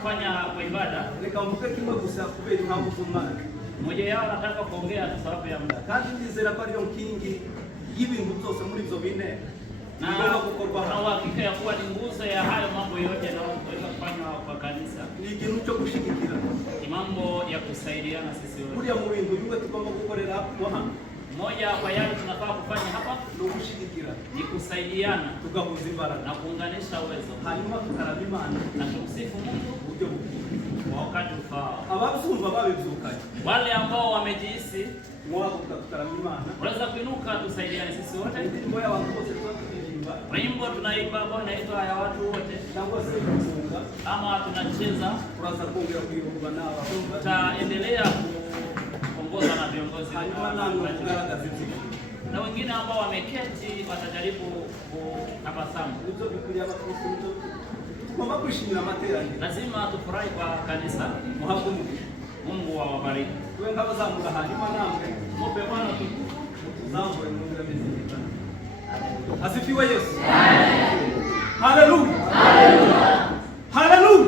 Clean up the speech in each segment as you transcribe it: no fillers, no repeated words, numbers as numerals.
kufanya kwa ibada. Nikamvuga kimwe gusa kubera impamvu z'Imana. Mmoja yao anataka kuongea kwa sababu ya muda. Kandi ndizera ko ariyo nkingi y'ibintu byose muri ibyo bine. Na uhakika ya kuwa ni nguzo ya hayo mambo yote yanayoweza kufanywa kwa kanisa. Ni ikintu cyo gushigikira. Ni mambo ya kusaidiana sisi wote. Buriya mu bintu bimwe tugomba gukorera hano. Moja kwa yale tunafaa kufanya hapa ni ugushigikira, ni kusaidiana, tugahuza imbaraga na kuunganisha uwezo, hanyuma tukaraba Imana na kumsifu Mungu buryo bukuru kwa wakati ufao. Ababisumva babivyukanye, wale ambao wamejihisi mwabuka tukaraba Imana, unaweza kuinuka, tusaidiane sisi wote. Indirimbo ya watu wote tunaimba, wimbo tunaimba ambao inaitwa ya watu wote, cyangwa se kufunga ama tunacheza, turaza kuongera kuyoborwa n'abahungu, tutaendelea kuongoza na viongozi na wengine ambao wameketi watajaribu kutabasamu. Lazima tufurahi kwa kanisa. Mungu awabariki. Asifiwe Yesu. Haleluya. Haleluya.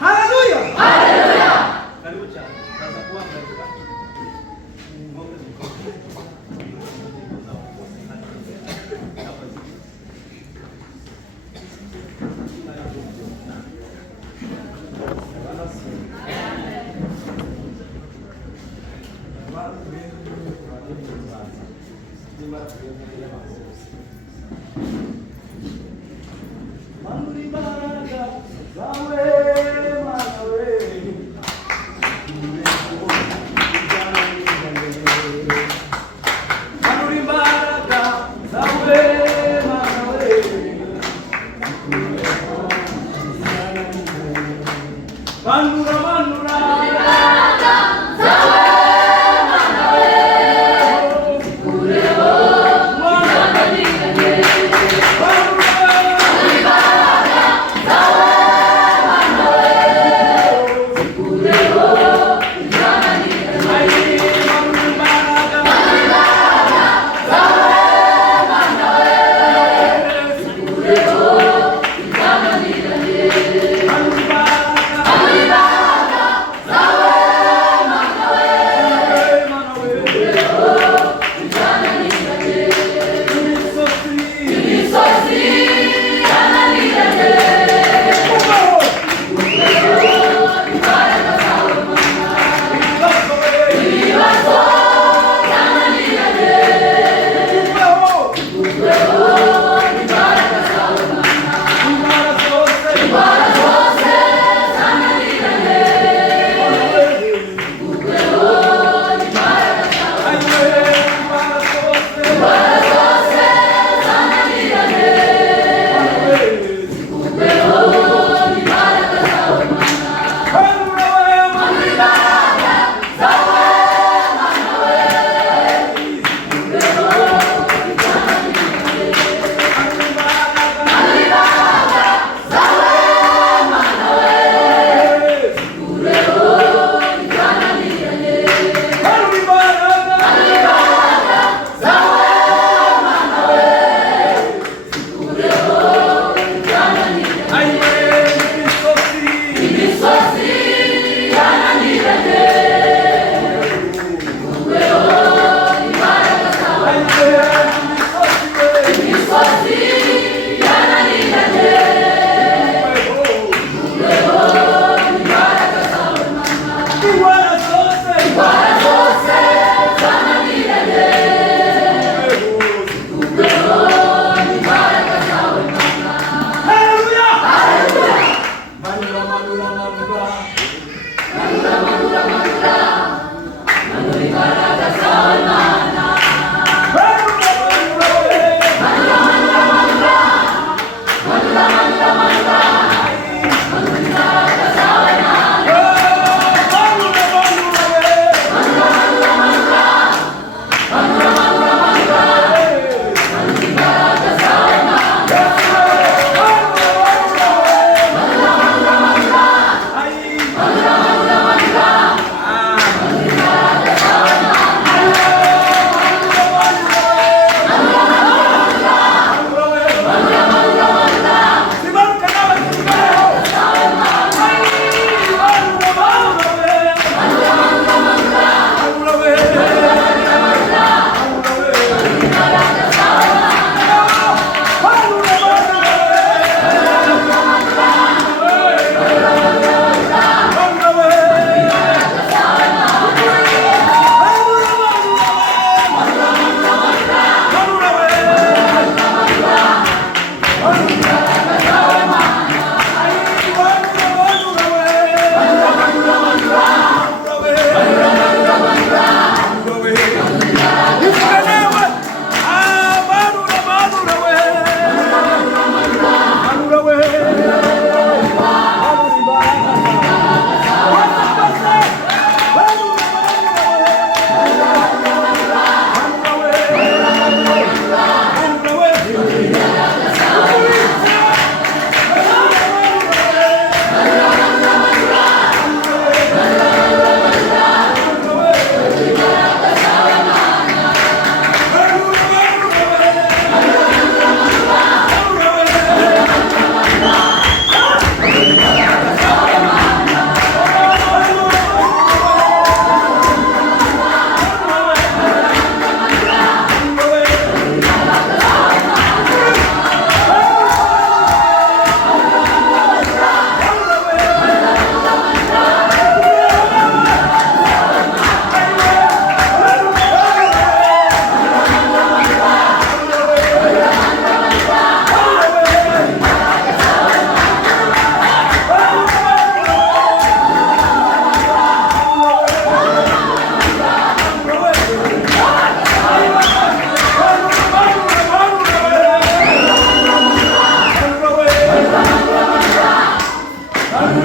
Haleluya. Haleluya. Karibu sana.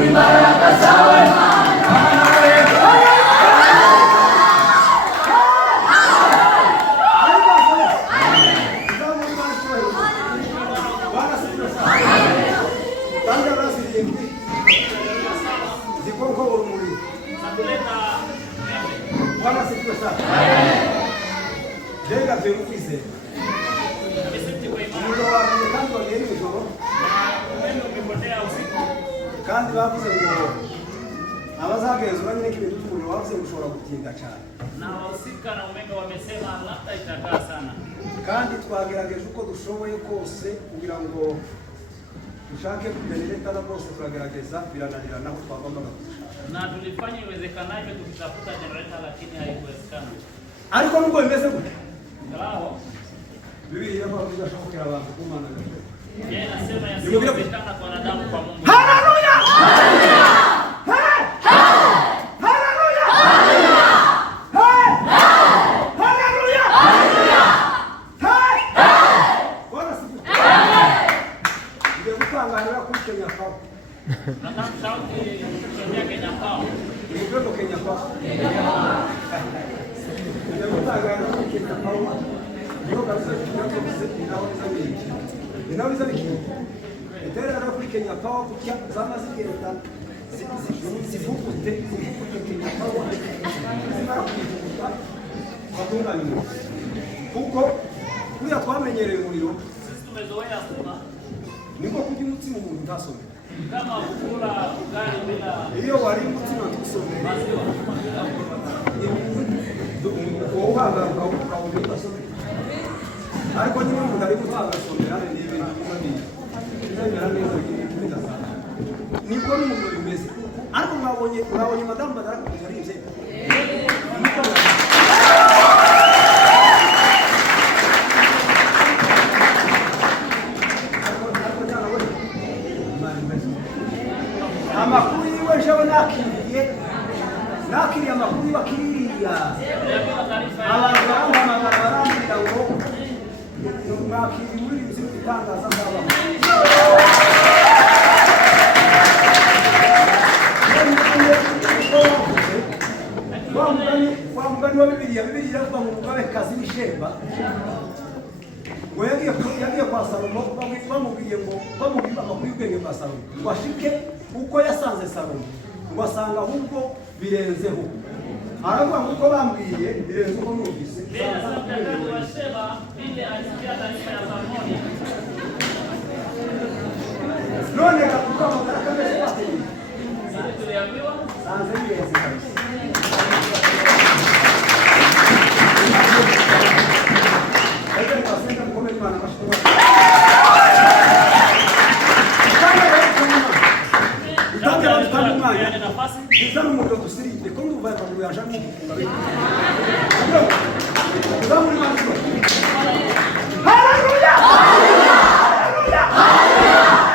imbaraga zawe kandi bavuze ngo abazagenzura nyine kibintu cy'umuriro bavuze ngo ushobora gutinda cyane na wahusika na umeme wamesema labda itakaa sana, kandi twagerageje uko dushoboye kose kugira ngo dushake kujenereta na bose turagerageza birananira naho twagombaga gushaka na tulifanya iwezekanavyo tukitafuta generator lakini haikuwezekana. Ariko nubwo bimeze gute Ngalaho Biblia inapo kudashokera abantu kumana gato. Yeye anasema yasiwezekana kwa wanadamu kwa Mungu. Haleluya! Haleluya! Inaweza bikini. Etera na kuri Kenya Power kujya zamaze gereta zivugute Kenya Power. Zimara kuvuguta batunganya. Kuko kuya twamenyereye umuriro. Sisi tumezoea sana. Niko kujya umutima umuntu ntasome. Kama kula ugali bila iyo wari umutima ntusome. Wohanga ukawundi basome. Ariko nyine umuntu ari gutanga somera ni ibintu bikomeye. Ndemera neza n'ibintu sana. Niko n'umuriro bimeze. Ariko mwabonye madamu badara kujya ivye. Amakuru yiwe jewe nakiriye amakuru bakiriya abantu barampamagara barambwira ngo mwakiriye muri izi bitangaza by'abantu wa mugani wa Bibiliya avuga ngo umugabekazi w'ishemba ngo yagiye kwa Salomo bamubwiye amakuru y'ubwenge bwa Salomo ngo ashike uko yasanze Salomo ngo asanga ahubwo birenzeho aravuga ngo uko bambwiye birenzeho numvise none kuko amakuru kameze bateye sanze birenze kabisa Zama mu ndo sirinde ko ndumva abantu yashaka kugura. Zama muri manzo. Haleluya! Haleluya!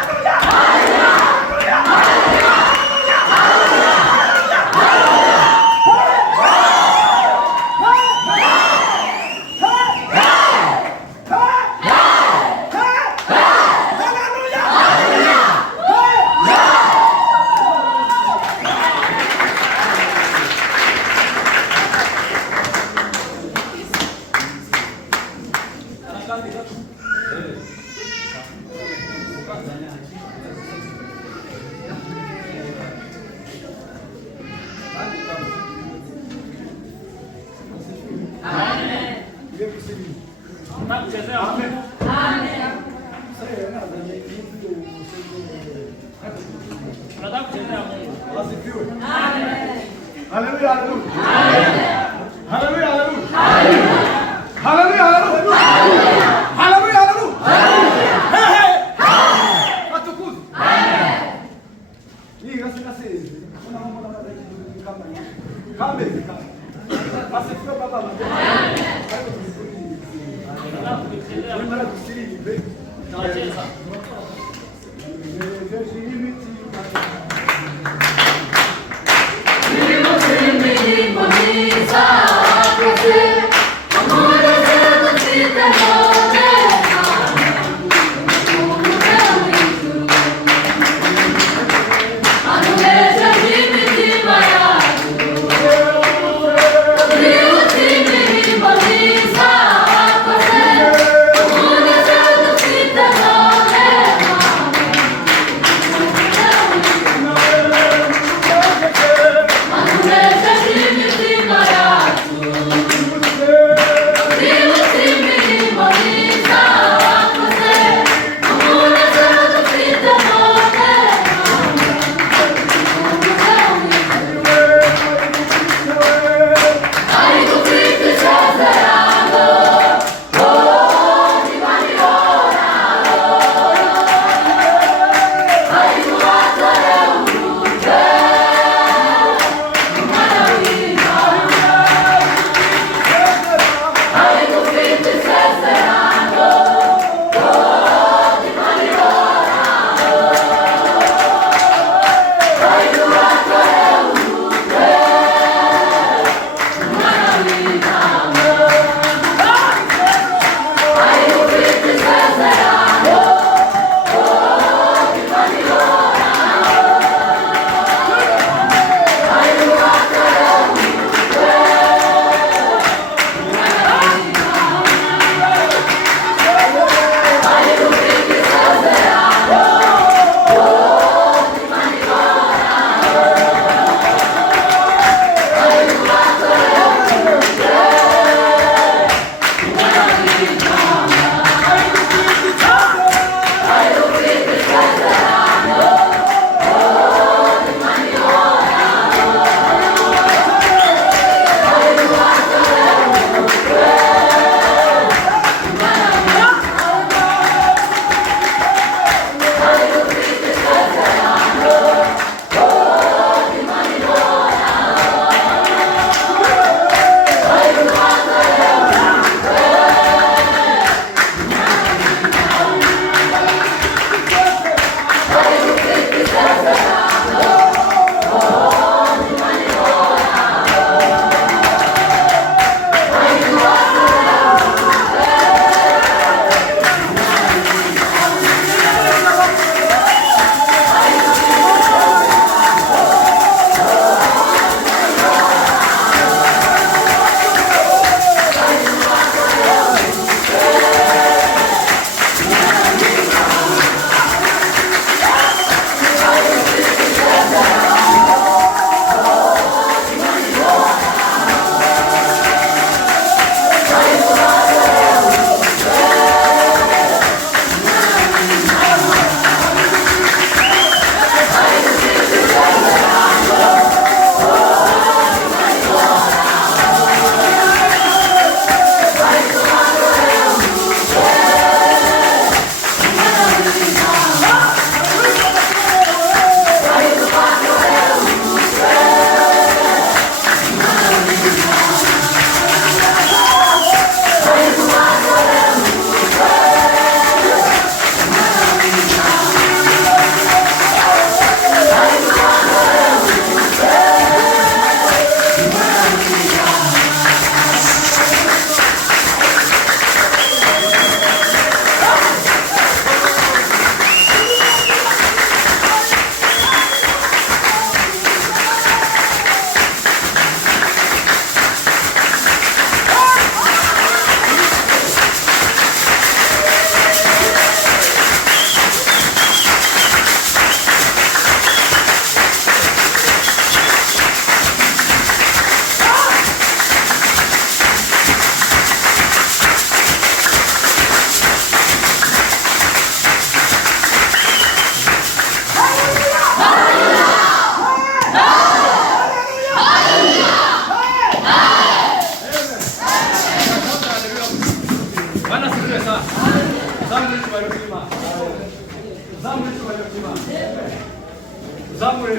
Haleluya! Amen.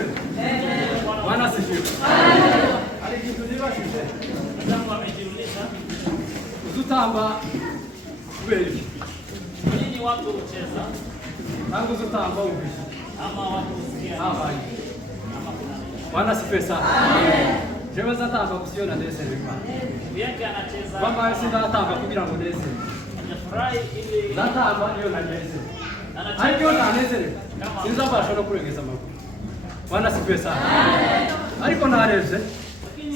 tunezero. Bwana asifiwe. Ari kitu nibashije. Wenzangu wamejiuliza, Uzutamba kubera iki? kwa nini watu hucheza Tangu uzutamba ubishi. ama watu husikia Habaye. ama kuna nini? Bwana asifiwe sana. Jewe zatamba kusiona nezerwa. Yeye anacheza Kwamba sindatamba kugira ngo nezere. anafurahi ili Zatamba niyo nanezere. anacheza Ariko nanezere. Sinzabasha no kurengeza amaguru. Bwana asifiwe sana. Ariko nareze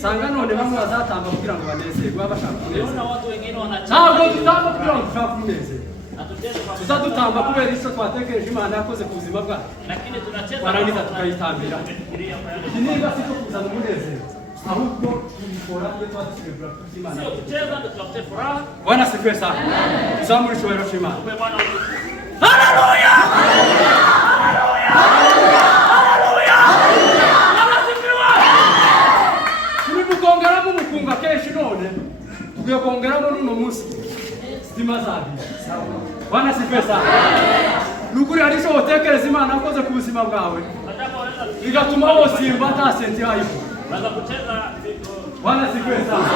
sanga none bamwe bazatamba kugira ngo banezerwe bashaka Unaona kunezerwa. watu wengine wanacheza. Ntabwo tutamba kugira ngo dushaka kunezerwa. Hatuchezi kwa Tuzadutamba kubera icyo twatekereje Imana yakoze ku buzima bwacu. lakini tunacheza Warangiza kama tukayitambira. tunafikiria kwa yale. Iki niba si cyo kuzana umunezero, ahubwo tubikora iyo tuba dusirebura ku Imana. Sio kucheza ndio tutafute furaha. Bwana asifiwe sana. Tuzamure icyubahiro cy'Imana. Tupe Bwana utukufu. Haleluya! Turi gukongeramo umukunga kenshi none tugiye kongeramo n'uno munsi sitima zabiri. Bwana asifiwe sana. Nukuri hari icyo utekereza Imana yakoze ku buzima bwawe Nataka waweza bigatuma wosimba nta senti yayifu. waweza kucheza Bwana asifiwe sana.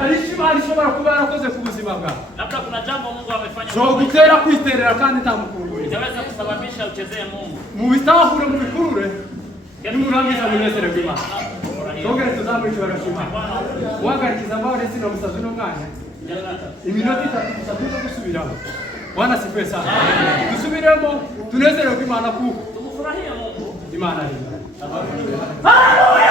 Hari icyo Imana ishobora kuba yarakoze ku buzima bwawe labda kuna jambo Mungu amefanya so gutera kwiterera kandi nta mukunguri inaweza kusababisha uchezee Mungu. mubitahure mubikurure nimurangiza munezererwe Imana. Tongere tuzamure icyubahiro cy'Imana. Muhagarikiza amahoro ndetse na musazi n'umwanya iminota 3 gusa tuza gusubiramo. Bwana asifiwe sana. Dusubiremo tunezererwe Imana kuko Tumfurahie Mungu. Imana ari. Haleluya!